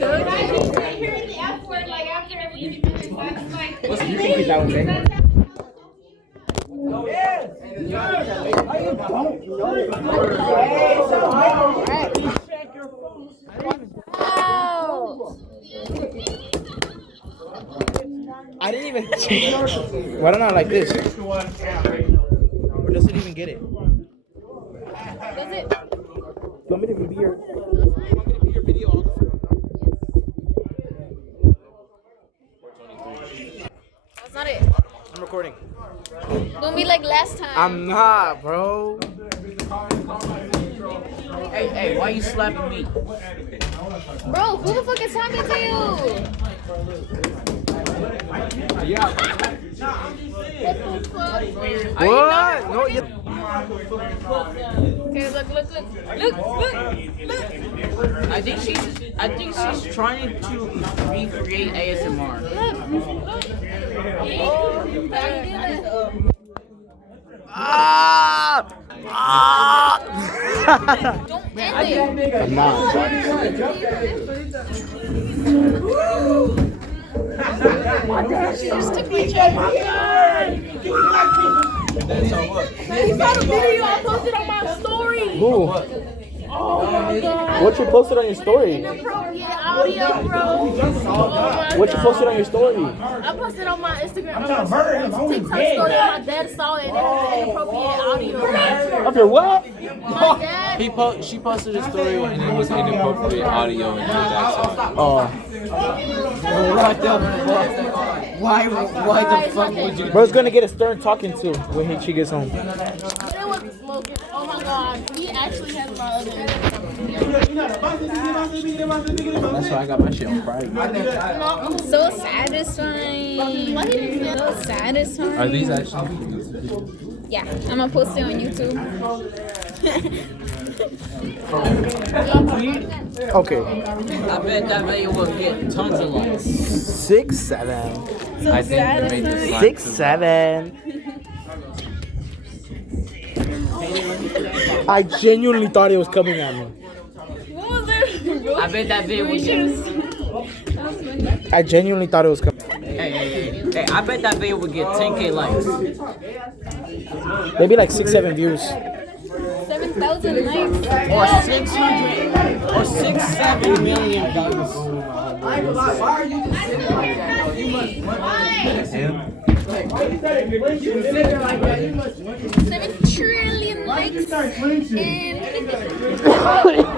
Hearing the F word like after every 3 minutes, that's like. You can keep that one, babe. I didn't even. Why don't I like this? Or does it even get it? Does it? You want me to be your videographer? That's not it. I'm recording. Don't be like last time. I'm not, bro. Hey, why you slapping me? Bro, who the fuck is talking to you? Yeah. What? No, you. Okay, look. I think she's trying to recreate ASMR. Don't end it. I'm not. She just took my chair. He got a video I posted on my story. Who? Oh my god. What you posted on your story? Inappropriate audio, bro. Oh What you posted on your story? I posted on my Instagram, on my TikTok story. My dad saw it and it had inappropriate audio. Of your what? My dad. She posted a story and it was inappropriate audio and your dad saw it. Oh. What the fuck? Why the fuck would you? Bro's gonna get a stern talking to when she gets home. It was smoking. Oh my god. He actually has my other Instagram. That's why I got my shit on Friday. So satisfying. So satisfying. Are these actually? Yeah, I'm gonna post it on YouTube. Okay. I bet that video will get tons of likes. 6, 7. I think you made this 6, 7. I genuinely thought it was coming at me. What was it? I bet that video will get. I genuinely thought it was coming. Hey, I bet that video would get 10K likes. Maybe like 6, 7 views. 7,000 likes. Or 600 or 6-7 million views. Why are you just sitting like that? You must. 7 trillion likes.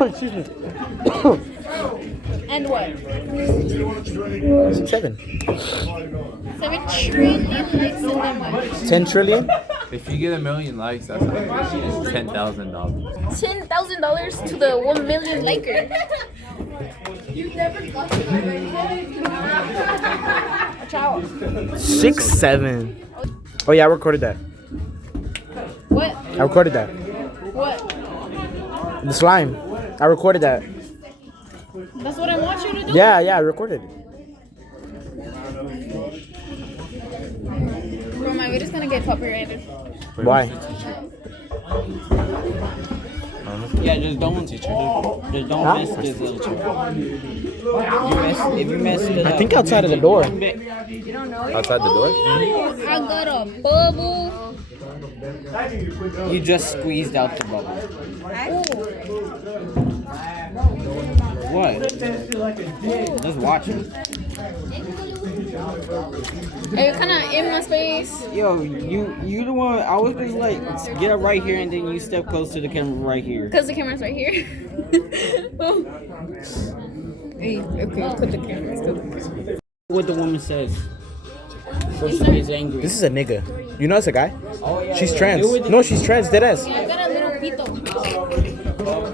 Excuse me. And what? 6, 7. 7 trillion likes and then what? 10 trillion? If you get 1 million likes, that's like $10,000. $10,000 to the 1 million liker. You never got to 6, 7. Oh yeah, I recorded that. What? I recorded that. What? The slime. I recorded that. That's what I want you to do? Yeah, I recorded it. Bro, my video's gonna get copyrighted. Why? Yeah, just don't just don't mess this little chick. If you mess it up. I think outside of the door. You don't know it? Outside the door? I got a bubble. You just squeezed out the bubble. What? Let's watch it. Are you kind of in my space? Yo, you the one. I was just like, get up right here, and then you step close to the camera right here. Because the camera's right here. Oh. Hey, okay, put the camera. What the woman says. So she gets angry. This is a nigga. You know it's a guy? Oh, yeah, She's yeah. trans. No, she's trans, deadass. Yeah, I got a little pito.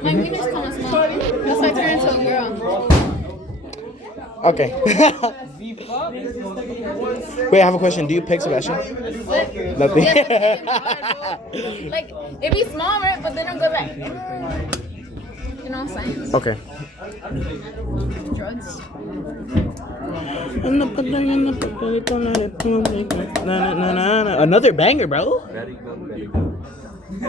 My wiener's kind of small. That's why I turned into a girl. Okay. Wait, I have a question. Do you pick Sebastian? What? Nothing. Yes, like, it'd be small, right? But then it'll go back. You know what I'm saying? Okay. Drugs. Another banger, bro. Very good, very good. What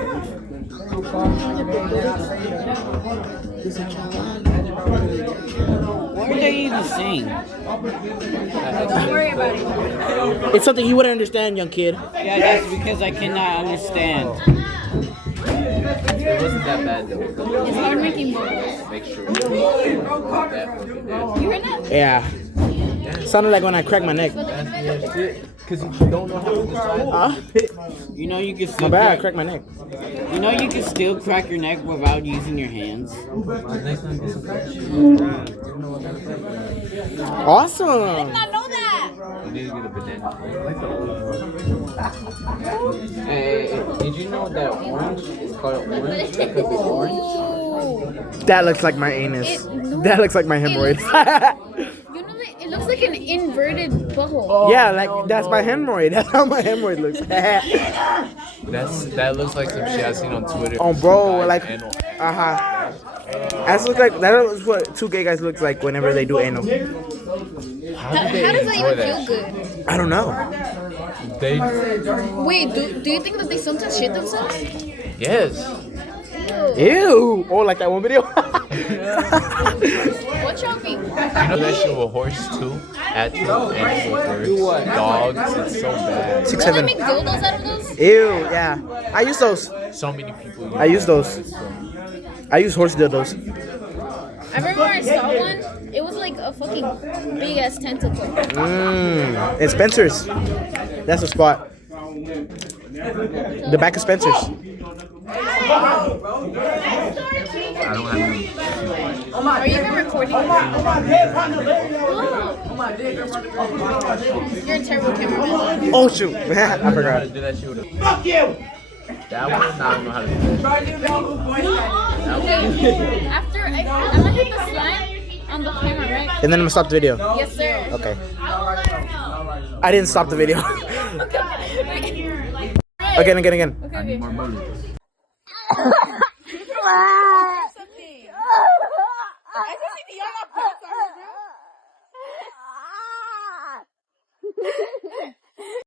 are they even saying? Don't worry about it. It's something you wouldn't understand, young kid. Yeah, that's because I cannot understand. It wasn't that bad though. It's hard making bubbles. Make sure. You heard that? Yeah. Sounded like when I cracked my neck. Because you don't know how to decide. Huh? You know you can My still bad, I crack, cracked my neck. you know you can still crack your neck without using your hands. Awesome. I did not know that. You need to get a banana. Hey, did you know that orange is called orange because it's orange? Ooh. That looks like my anus. No. That looks like my hemorrhoid. You know that it looks like an inverted butthole. Yeah, like that's my hemorrhoid. That's how my hemorrhoid looks. That looks like some shit I seen on Twitter. Oh, bro, Guys, like, anal. That looks like that is what two gay guys look like whenever they do anal. How does that even feel good? I don't know. They Wait, do you think that they sometimes shit themselves? yes. Ew. Oh, like that one video. What's shopping? You know that shit with horse too? Actual animal birds. Dogs, it's so bad. 6, Don't they 7. make dildos out of those? Ew. Yeah. I use those. So many people I use that. those. It's so- I use horse dildos. I remember I saw one. It was like a fucking big ass tentacle. And Spencer's. That's a spot. The back of Spencer's. I don't have any. Are you even recording? You're a terrible cameraman. Oh shoot. I I don't know how forgot. to do that shit with a. Fuck you! That one, I don't know how to do that. Okay, after I'm gonna hit the slide on the camera, right? And then I'm gonna stop the video. Yes, sir. Okay. I didn't stop the video. Again. Okay. I need more bullets.